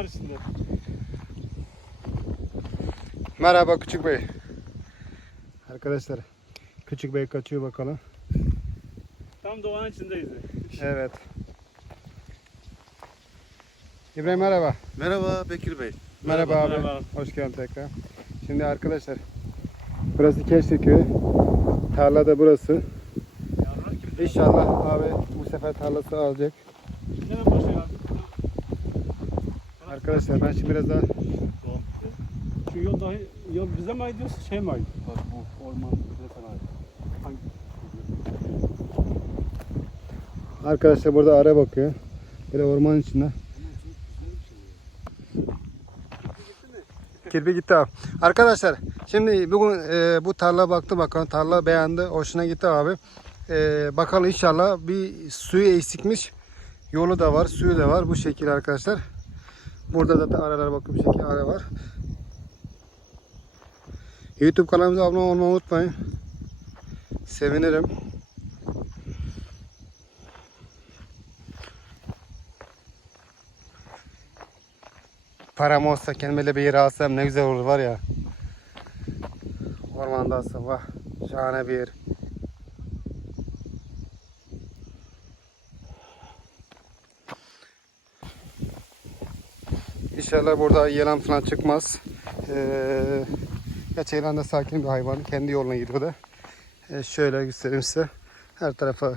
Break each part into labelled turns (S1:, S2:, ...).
S1: var üstünde.
S2: Merhaba Küçük Bey. Arkadaşlar Küçük Bey kaçıyor bakalım.
S1: Tam doğanın içindeyiz.
S2: Evet. İbrahim merhaba.
S3: Merhaba Bekir Bey.
S2: Merhaba,
S1: Merhaba,
S2: abi.
S1: merhaba.
S2: Hoş geldin tekrar. Şimdi arkadaşlar burası Keşli Köyü. Tarla da burası. İnşallah abi bu sefer tarlası alacak. Arkadaşlar ben şimdi biraz daha
S1: Şu yol dahi yol bize mi ait şey mi ait?
S3: Bak bu orman bize sana ait.
S1: Hangi?
S2: arkadaşlar burada ara bakıyor. Böyle ormanın içinde. Kirpi gitti abi. Arkadaşlar şimdi bugün e, bu tarla baktı bakalım. Tarla beğendi. Hoşuna gitti abi. E, bakalım inşallah bir suyu eksikmiş. Yolu da var. Suyu da var. Bu şekilde arkadaşlar. Burada zaten aralar bakın bir şekilde ara var. YouTube kanalımıza abone olmayı unutmayın. Sevinirim. Param olsa kendime bir yer alsam ne güzel olur var ya. Ormanda alsam. Şahane bir yer. İnşallah burada yılan falan çıkmaz. Ee, gerçi yılan da sakin bir hayvan. Kendi yoluna gidiyor da. Ee, şöyle göstereyim size. Her tarafa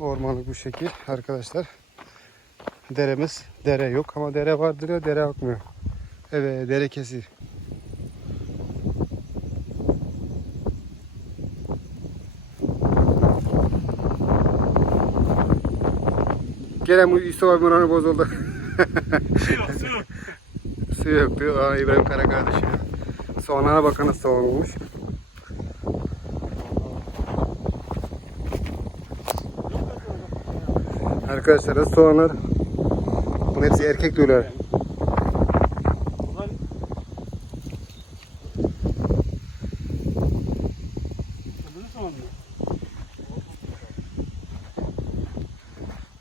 S2: ormanlık bu şekil arkadaşlar. Deremiz dere yok ama dere vardır ya dere akmıyor. Evet dere kesi. Gene Yusuf abi bozuldu.
S1: Su yok su yok.
S2: Su yok diyor. Aa, İbrahim Karakaya düşüyor. Soğanlara bakın nasıl soğan olmuş. Arkadaşlar soğanlar bunun hepsi erkek diyorlar.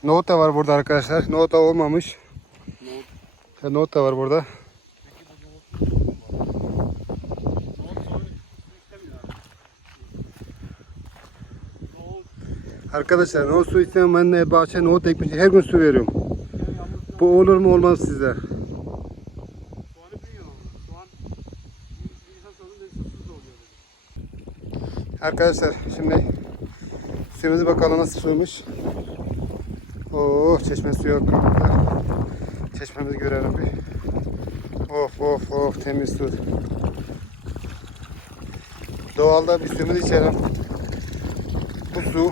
S2: Nohut da var burada arkadaşlar. Nohut da olmamış. Nohut, nohut da var burada. Arkadaşlar nohut su istemem ben de bahçe nohut ekmiş. Her gün su veriyorum. Bu olur mu olmaz sizde. Arkadaşlar şimdi suyumuzu bakalım nasıl suymuş. Oo çeşme suyu yok. Çeşmemizi görelim bir. Of of of temiz su. Doğalda bir suyumuzu içelim. Bu su.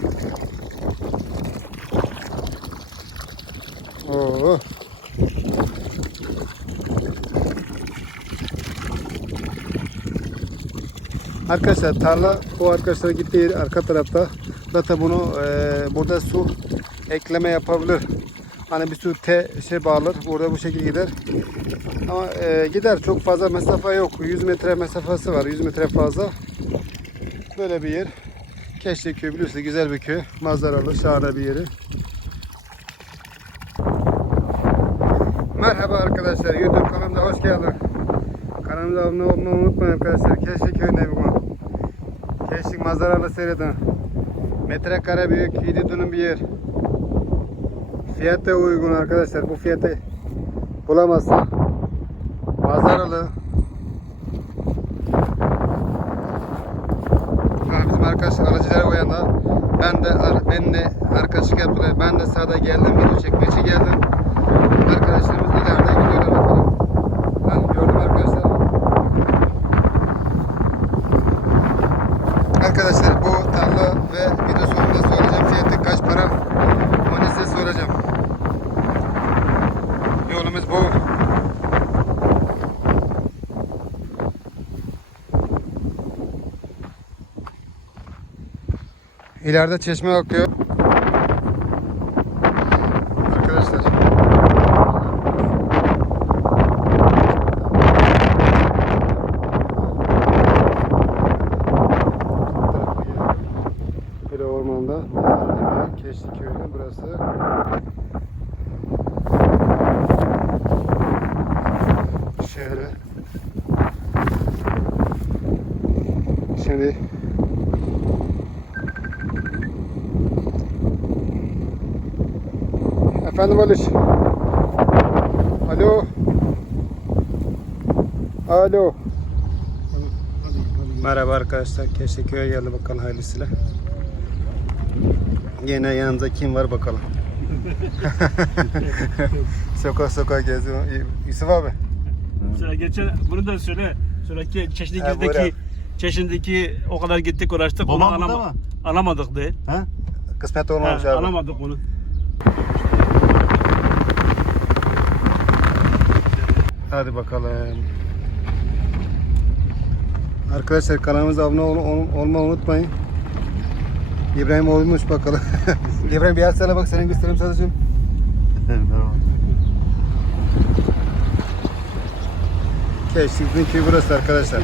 S2: Oo. Arkadaşlar tarla o arkadaşlar gittiği arka tarafta. Zaten bunu e, burada su ekleme yapabilir. Hani bir su te şey bağlar. Burada bu şekilde gider. Ama e, gider. Çok fazla mesafe yok. 100 metre mesafesi var. 100 metre fazla. Böyle bir yer. Keşke köy biliyorsunuz güzel bir köy. Manzaralı, şahane bir yeri. Merhaba arkadaşlar. YouTube kanalımıza hoş geldin. Kanalımıza abone olmayı unutmayın arkadaşlar. Keşke köyüne bugün. Keşke manzaralı seyredin. Metrekare büyük, 7 dönüm bir yer. Fiyat da uygun arkadaşlar. Bu fiyatı bulamazsın. Manzaralı. Ha, bizim arkadaş alıcılar o yana. Ben de ar- ben de arkadaşlık yaptılar. Ben de sağda geldim, video çekmeye geldim. Arkadaşlarımız İleride çeşme akıyor. Arkadaşlar. Hele ormanda. Keşli köyünün burası. Şehre. Şimdi Efendim Aliş. Alo. Alo. Merhaba arkadaşlar. Keşkeköy'e geldi bakalım hayırlısıyla. Yine yanımızda kim var bakalım. sokak sokak geziyor. Yusuf abi.
S1: Sonra geçen bunu da söyle. Sonraki
S2: Ha, abi.
S1: Çeşin'deki o kadar gittik uğraştık.
S3: Babam
S1: onu alama- alamadık de.
S3: Ha?
S2: Kısmet
S1: Ha,
S2: olmamış abi.
S1: alamadık onu.
S2: Hadi bakalım. Arkadaşlar kanalımıza abone ol, ol, olmayı unutmayın. İbrahim olmuş bakalım. İbrahim bir yer sana bak senin göstereyim sadece.
S3: Merhaba.
S2: Keşkek'in köyü burası arkadaşlar.